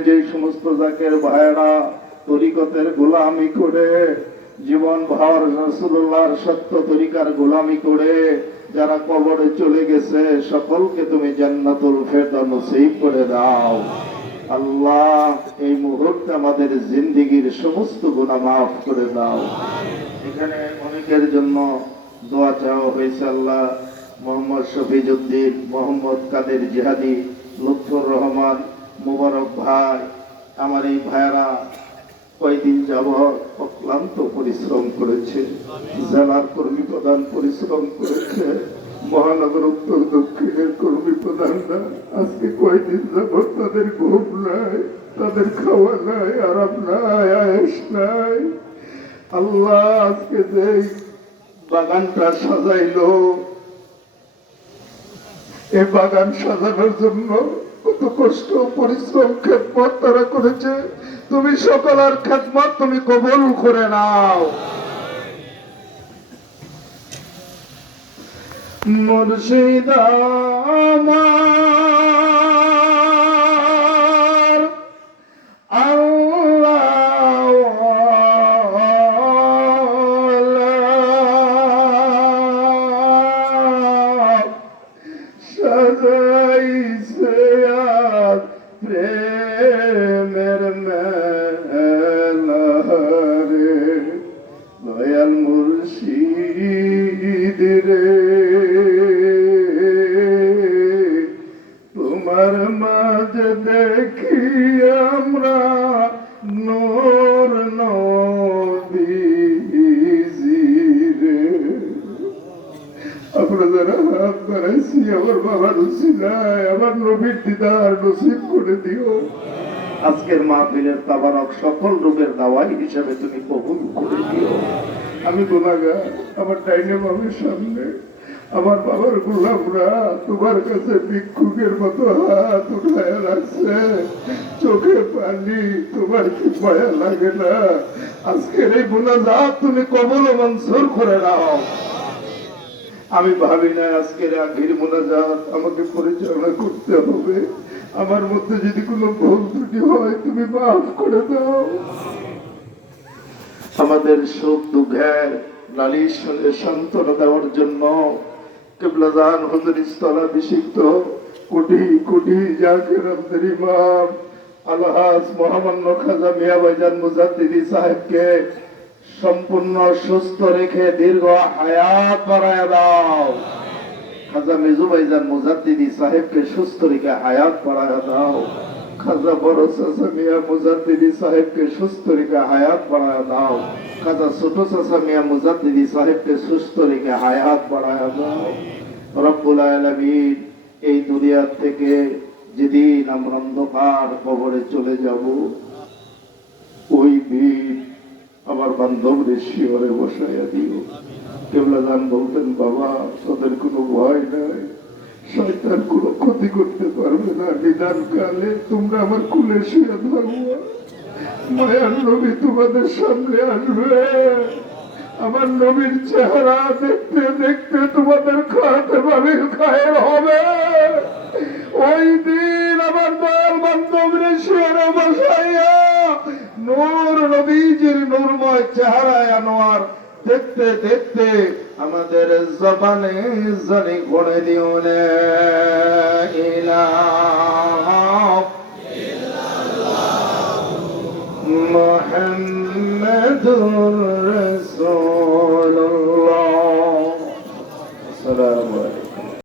যে সমস্ত জাকের ভাইরা তরিকতের গোলামি করে, জীবন ভর রসুল্লাহর সত্য তরিকার গোলামি করে, যারা কবরে চলে গেছে, সকলকে তুমি জান্নাতুল ফেরদা নসিব করে দাও। আল্লাহ এই মুহূর্তে আমাদের জিন্দিগির সমস্ত গুণা মাফ করে দাও। এখানে অনেকের জন্য দোয়া চাওয়া হয়েছে আল্লাহ। মোহাম্মদ শফিজুদ্দিন মোহাম্মদ কাদের জিহাদি, লুৎফর রহমান মুবারক ভাই, আমার এই ভাইয়েরা কয়েকদিন যাবৎ অক্লান্ত পরিশ্রম করেছে, জেলার কর্মী প্রধান পরিশ্রম করেছে, মহানগর উত্তর দক্ষিণের কর্মী প্রধানরা আজকে কয়েকদিন যাবৎ তাদের ঘুম নাই, তাদের খাওয়া নাই, আরাম নাই আয়েস নাই। আল্লাহ আজকে যে বাগানটা সাজাইলো এই বাগান সাজানোর জন্য কত কষ্ট পরিশ্রম খেদমত তারা করেছে। তুমি সকলের খেদমত তুমি কবল করে নাও। মুর্শিদ সাজাইছে আজ প্রেমের মেলারে দয়াল মুর্শিদ রে তোমার মাঝ দেখি আমার আমার নবীর দিদার নসিব করে দিও। আজকের তাবারক রোগের দাওয়াই হিসাবে তুমি কবুল করে দিও আমি গুনাগা আমার সামনে, আমার বাবার তোমার কাছে ভিক্ষুকের মতো হাত উঠায় রাখছে। চোখে পানি, তোমার কি মায়া লাগে না। আজকের এই গুণা তুমি কবল মঞ্জুর করে নাও। আমি ভাবি না আজকের আখির মোনাজাত আমাকে পরিচালনা করতে হবে। আমার মধ্যে যদি কোনো ভুল ত্রুটি হয়, তুমি মাফ করে দাও। আমাদের সুখ, দুঃখের নালিশ সান্ত্বনা দেওয়ার জন্য কেবলাদান হজর বিশিষ্ট কোটি কোটি জাকের আমাদের ইমাম আলহাজ মহামান্য খাজা মিয়া ভাইজান মুজাদ্দিদি সাহেবকে সম্পূর্ণ সুস্থ রেখে দীর্ঘ হায়াত বাড়ায় দাও। খাজা মেজু ভাইজান মুজাদ্দিদি সাহেবকে সুস্থ রেখে হায়াত বাড়ায় দাও। খাজা বড় মিয়া মুজাদ্দিদি সাহেবকে সুস্থ রেখে হায়াত বাড়ায় দাও। খাজা ছোট চাচা মিয়া মুজাদ্দিদি সাহেবকে সুস্থ রেখে হায়াত বাড়ায় দাও। রব্বুল আলামিন এই দুনিয়ার থেকে যেদিন আমরা অন্ধকার কবরে চলে যাব, ওই দিন আমার বান্ধবদের শিওরে বসাইয়া দিও। কেবলাদান বলতেন, বাবা, তোদের কোনো ভয় নাই। শয়তান কোনো ক্ষতি করতে পারবে না। নিদান কালে তোমরা আমার কুলে শুয়ে ধরবো মায়ার নবী তোমাদের সামনে আসবে। আমার নবীর চেহারা দেখতে দেখতে তোমাদের খাতে নূর নবীজির নূরময় চেহারায় আনোয়ার। দেখতে দেখতে আমাদের জবানে জানি করে দিও নে রস